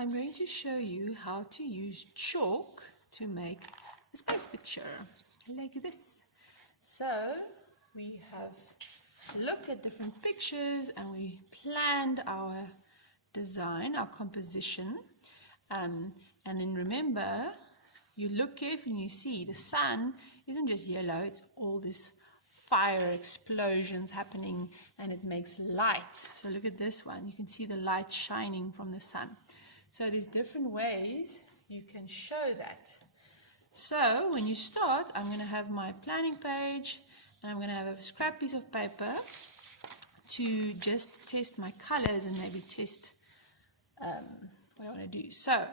I'm going to show you how to use chalk to make a space picture like this. So we have looked at different pictures and we planned our design, our composition, and then remember, you look carefully and you see the sun isn't just yellow, it's all this fire explosions happening and it makes light. So look at this one, you can see the light shining from the sun. So there's different ways you can show that. So when you start, I'm going to have my planning page and I'm going to have a scrap piece of paper to just test my colors and maybe test what I want to do. So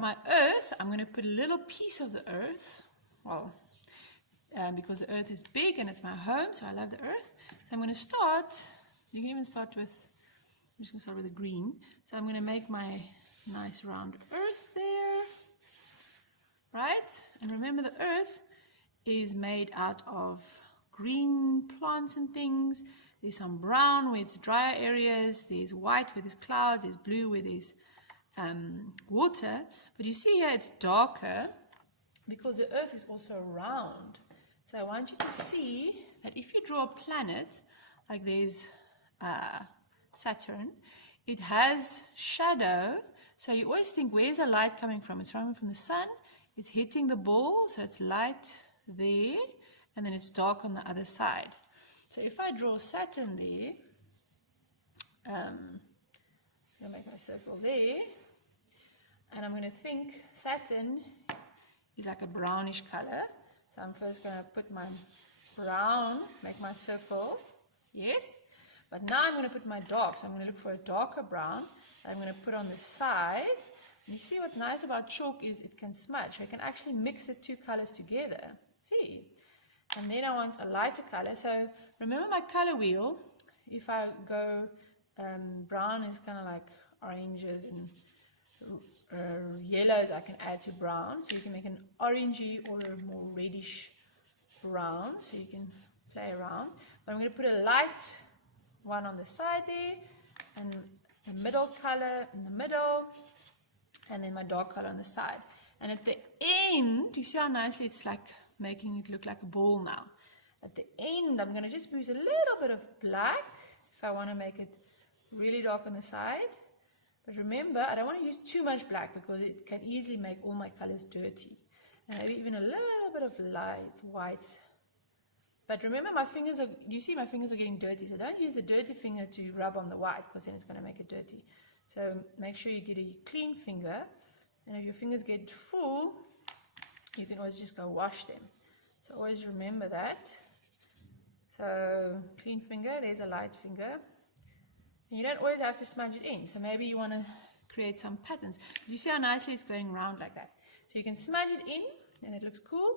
my earth, I'm going to put a little piece of the earth, well, because the earth is big and it's my home, so I love the earth. So I'm going to start, you can even start with, I'm just going to start with the green. So I'm going to make my nice round earth there, right? And remember, the earth is made out of green plants and things. There's some brown where it's drier areas, there's white where there's clouds, there's blue where there's water. But you see here it's darker because the earth is also round. So I want you to see that if you draw a planet, like there's Saturn, it has shadow. So you always think, where's the light coming from? It's coming from the sun, it's hitting the ball, so it's light there, and then it's dark on the other side. So if I draw Saturn there, I'm going to make my circle there, and I'm going to think Saturn is like a brownish color. So I'm first going to put my brown, make my circle, yes. But now I'm going to put my dark, so I'm going to look for a darker brown. I'm going to put on the side. And you see what's nice about chalk is it can smudge. So you can actually mix the two colors together. See? And then I want a lighter color. So remember my color wheel. If I go brown is kind of like oranges and yellows I can add to brown. So you can make an orangey or a more reddish brown. So you can play around. But I'm going to put a light one on the side there and a middle color in the middle and then my dark color on the side. And at the end, you see how nicely it's like making it look like a ball now. At the end, I'm going to just use a little bit of black if I want to make it really dark on the side. But remember, I don't want to use too much black because it can easily make all my colors dirty. And maybe even a little bit of light white. But remember, my fingers are, you see my fingers are getting dirty, so don't use the dirty finger to rub on the white because then it's going to make it dirty. So make sure you get a clean finger, and if your fingers get full, you can always just go wash them. So always remember that. So clean finger, there's a light finger. And you don't always have to smudge it in, so maybe you want to create some patterns. You see how nicely it's going round like that. So you can smudge it in, and it looks cool.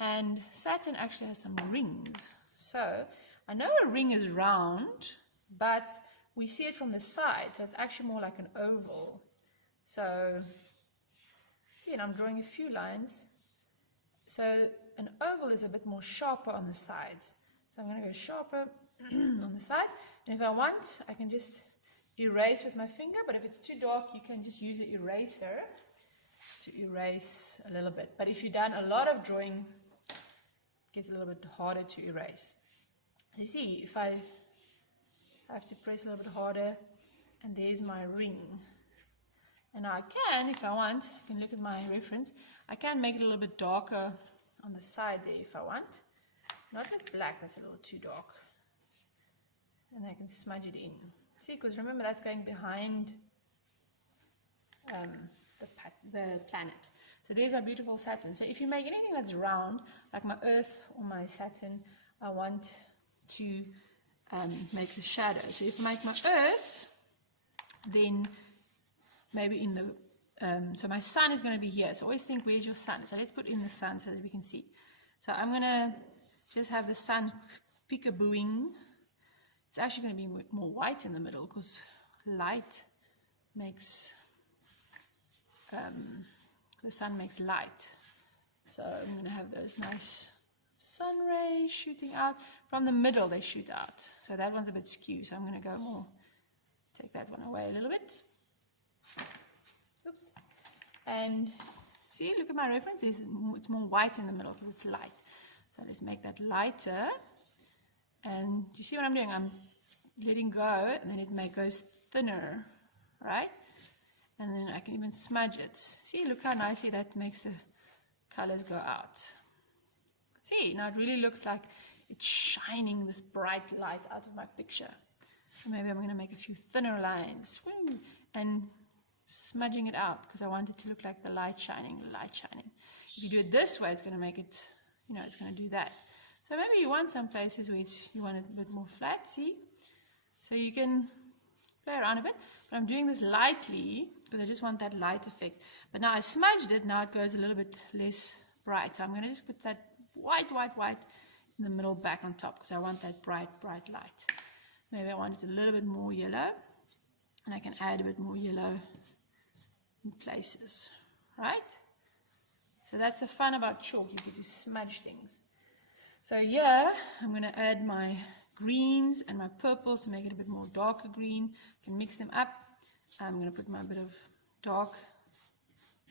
And Saturn actually has some rings. So I know a ring is round, but we see it from the side, so it's actually more like an oval. So see, and I'm drawing a few lines. So an oval is a bit more sharper on the sides. So I'm going to go sharper on the sides. And if I want, I can just erase with my finger, but if it's too dark, you can just use an eraser to erase a little bit. But if you've done a lot of drawing, it gets a little bit harder to erase. You see, if I have to press a little bit harder, and there's my ring. And I can, if I want, you can look at my reference, I can make it a little bit darker on the side there if I want. Not with black, that's a little too dark. And I can smudge it in. See, because remember that's going behind the planet. So there's our beautiful Saturn. So if you make anything that's round, like my Earth or my Saturn, I want to make the shadow. So if I make my Earth, then maybe in the, so my sun is going to be here. So always think, where's your sun? So let's put in the sun so that we can see. So I'm going to just have the sun peekabooing. It's actually going to be more white in the middle because light makes, the sun makes light. So I'm going to have those nice sun rays shooting out. From the middle they shoot out. So that one's a bit skew. So I'm going to go more, take that one away a little bit. Oops. And see, look at my reference. It's more white in the middle because it's light. So let's make that lighter. And you see what I'm doing? I'm letting go, and then it goes thinner, right? And then I can even smudge it. See, look how nicely that makes the colors go out. See, now it really looks like it's shining this bright light out of my picture. So maybe I'm going to make a few thinner lines. Woo, and smudging it out because I want it to look like the light shining, the light shining. If you do it this way, it's going to make it, you know, it's going to do that. So maybe you want some places where you want it a bit more flat, see? So you can play around a bit, but I'm doing this lightly because I just want that light effect. But now I smudged it, now it goes a little bit less bright. So I'm going to just put that white in the middle back on top because I want that bright light. Maybe I want it a little bit more yellow, and I can add a bit more yellow in places, right? So that's the fun about chalk, you get to smudge things. So here, I'm going to add my greens and my purples to make it a bit more darker green. I can mix them up. I'm going to put my bit of dark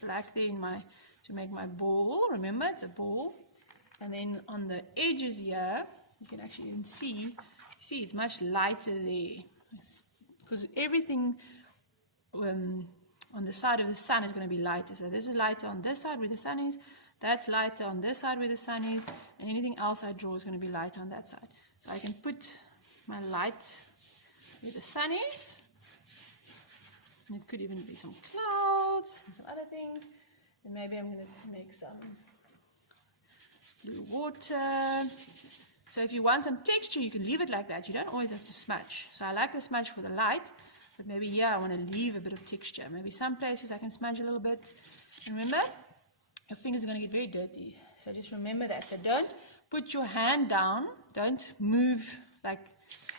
black there to make my ball. Remember, it's a ball. And then on the edges here, you can actually even see it's much lighter there. Because everything on the side of the sun is going to be lighter. So this is lighter on this side where the sun is. That's lighter on this side where the sun is. And anything else I draw is going to be lighter on that side. So I can put my light where the sun is. And it could even be some clouds and some other things. And maybe I'm going to make some blue water. So if you want some texture, you can leave it like that. You don't always have to smudge. So I like the smudge for the light, but maybe here I want to leave a bit of texture. Maybe some places I can smudge a little bit. And remember, your fingers are going to get very dirty. So just remember that. So don't put your hand down. Don't move like,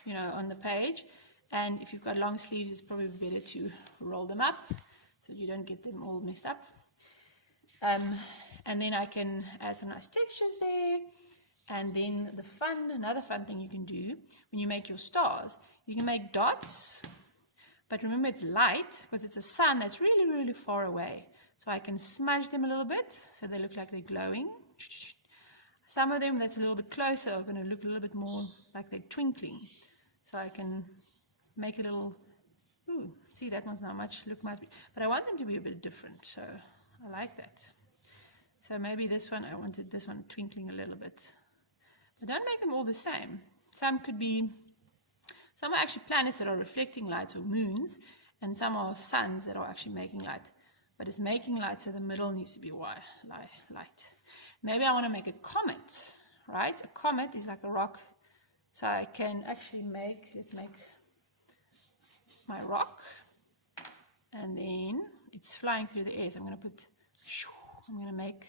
you know, on the page. And if you've got long sleeves, it's probably better to roll them up so you don't get them all messed up. And then I can add some nice textures there. And then another fun thing you can do when you make your stars, you can make dots, but remember it's light because it's a sun that's really, really far away. So I can smudge them a little bit so they look like they're glowing. Some of them that's a little bit closer are going to look a little bit more like they're twinkling. So I can make a little, see that one's not much, but I want them to be a bit different. So I like that. So maybe this one, I wanted this one twinkling a little bit. But don't make them all the same. Some are actually planets that are reflecting light or moons, and some are suns that are actually making light. But it's making light, so the middle needs to be light. Maybe I want to make a comet, right? A comet is like a rock. So I can actually let's make my rock, and then it's flying through the air. So I'm going to make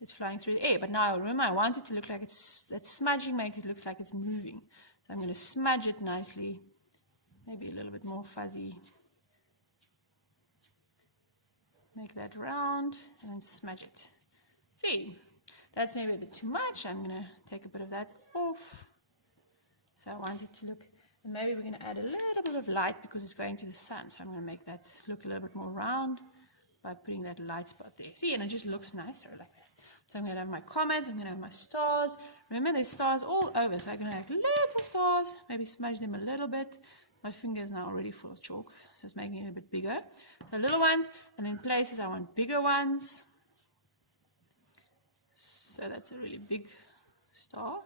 it's flying through the air. But now remember, I want it to look like that smudging makes it look like it's moving. So I'm going to smudge it nicely, maybe a little bit more fuzzy. Make that round and then smudge it. See, that's maybe a bit too much. I'm going to take a bit of that off. So I want it to look, and maybe we're going to add a little bit of light because it's going to the sun. So I'm going to make that look a little bit more round by putting that light spot there. See, and it just looks nicer like that. So I'm going to have my comets, I'm going to have my stars. Remember, there's stars all over, so I'm going to have little stars, maybe smudge them a little bit. My finger is now already full of chalk, so it's making it a bit bigger. So little ones, and in places I want bigger ones. So that's a really big star.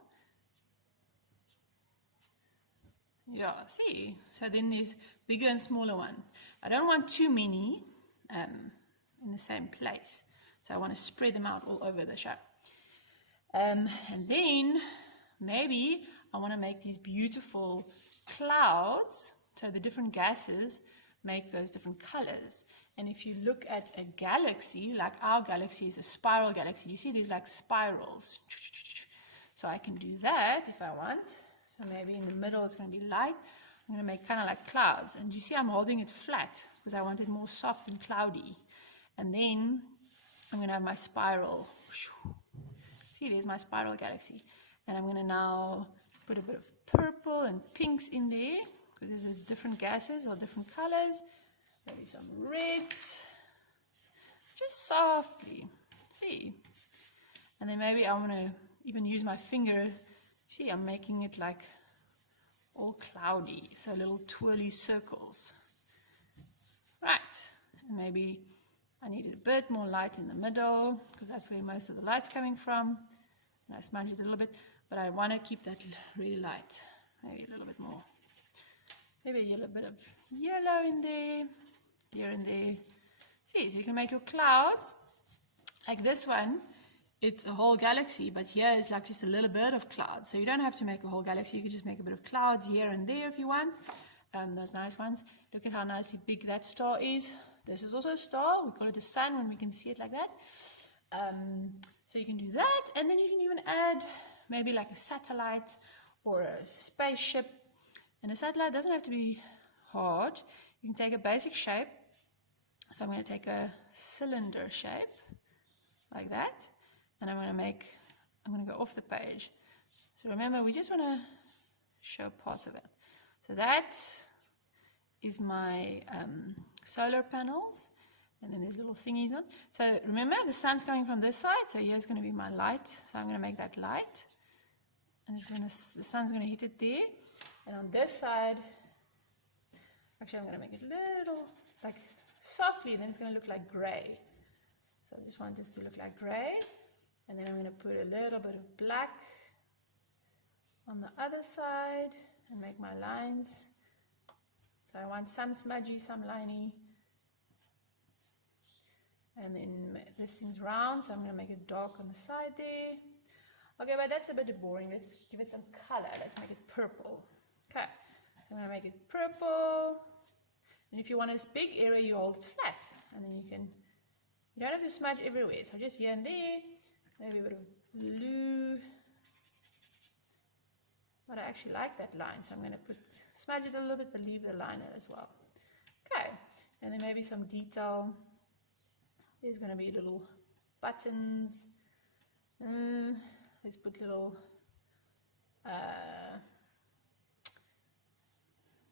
Yeah, see? So then there's bigger and smaller ones. I don't want too many in the same place. So I want to spread them out all over the shop. And then maybe I want to make these beautiful clouds. So the different gases make those different colors. And if you look at a galaxy, like our galaxy is a spiral galaxy, you see these like spirals. So I can do that if I want. So maybe in the middle it's going to be light. I'm going to make kind of like clouds. And you see I'm holding it flat because I want it more soft and cloudy. And then I'm going to have my spiral. See, there's my spiral galaxy. And I'm going to now put a bit of purple and pinks in there because there's different gases or different colors. Maybe some reds. just softly. See? And then maybe I want to even use my finger. See, I'm making it like all cloudy, so little twirly circles. Right, and maybe I needed a bit more light in the middle because that's where most of the light's coming from. And I smudge it a little bit, but I want to keep that really light. Maybe a little bit more. Maybe a little bit of yellow in there, here and there. See, so you can make your clouds like this one. It's a whole galaxy, but here it's like just a little bit of clouds. So you don't have to make a whole galaxy. You can just make a bit of clouds here and there if you want. Those nice ones. Look at how nicely big that star is. This is also a star. We call it a sun when we can see it like that. So you can do that, and then you can even add maybe like a satellite or a spaceship. And a satellite doesn't have to be hard. You can take a basic shape. So I'm going to take a cylinder shape like that. And I'm going to go off the page. So remember, we just want to show parts of it. So that is my solar panels. And then there's little thingies on. So remember, the sun's coming from this side. So here's going to be my light. So I'm going to make that light. And the sun's going to hit it there. And on this side, actually I'm going to make it little, like softly. Then it's going to look like gray. So I just want this to look like gray. And then I'm going to put a little bit of black on the other side and make my lines. So I want some smudgy, some liney. And then this thing's round, so I'm going to make it dark on the side there. Okay, but that's a bit boring. Let's give it some color. Let's make it purple. Okay, so I'm going to make it purple. And if you want this big area, you hold it flat. And then you don't have to smudge everywhere. So just here and there. Maybe a bit of blue. But I actually like that line, so I'm going to smudge it a little bit, but leave the line as well. Okay, and then maybe some detail. There's going to be little buttons. Let's put little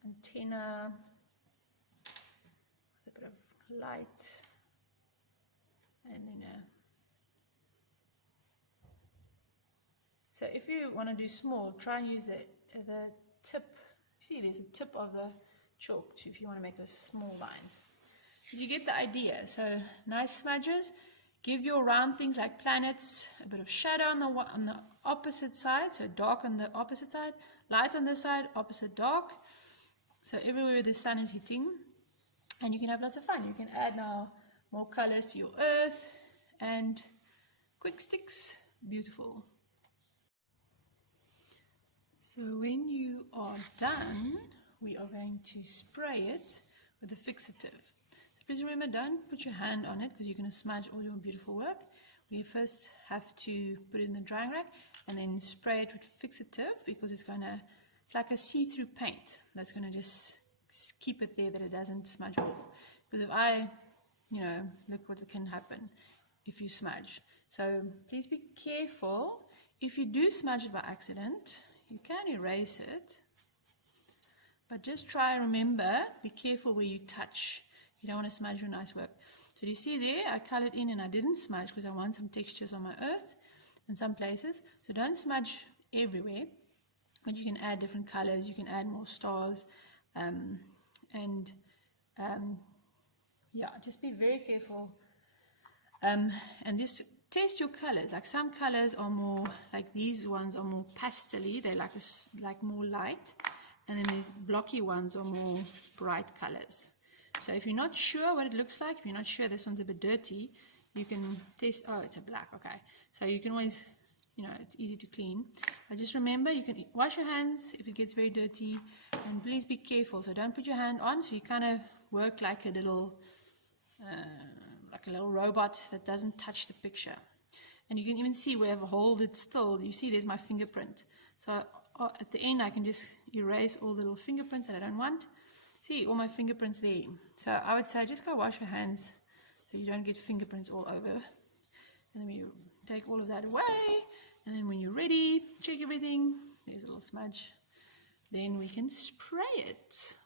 antenna, with a bit of light, and then so if you want to do small, try and use the tip. See, there's a tip of the chalk too, if you want to make those small lines. You get the idea. So nice smudges. Give your round things like planets a bit of shadow on the opposite side. So dark on the opposite side, light on this side, opposite dark. So everywhere the sun is hitting, and you can have lots of fun. You can add now more colors to your earth and quick sticks. Beautiful. So when you are done, we are going to spray it with a fixative. So please remember, don't put your hand on it because you're going to smudge all your beautiful work. We first have to put it in the drying rack and then spray it with fixative because it's like a see-through paint that's going to just keep it there that it doesn't smudge off. Because if look what can happen if you smudge. So please be careful. If you do smudge it by accident, you can erase it, but just try and remember, be careful where you touch. You don't want to smudge your nice work. So do you see there, I colored in and I didn't smudge because I want some textures on my earth in some places. So don't smudge everywhere, but you can add different colors, you can add more stars, just be very careful. And this, test your colors. Like some colors are more, like these ones are more pastel-y, they're like more light, and then these blocky ones are more bright colors. So if you're not sure what it looks like, if you're not sure this one's a bit dirty, you can test. Oh, it's a black. Okay, so you can always, it's easy to clean, but just remember, you can wash your hands if it gets very dirty, and please be careful. So don't put your hand on, so you kind of work like a little robot that doesn't touch the picture. And you can even see where I've hold it still. You see there's my fingerprint. So at the end I can just erase all the little fingerprints that I don't want. See, all my fingerprints there. So I would say just go wash your hands so you don't get fingerprints all over. And then you take all of that away. And then when you're ready, check everything. There's a little smudge. Then we can spray it.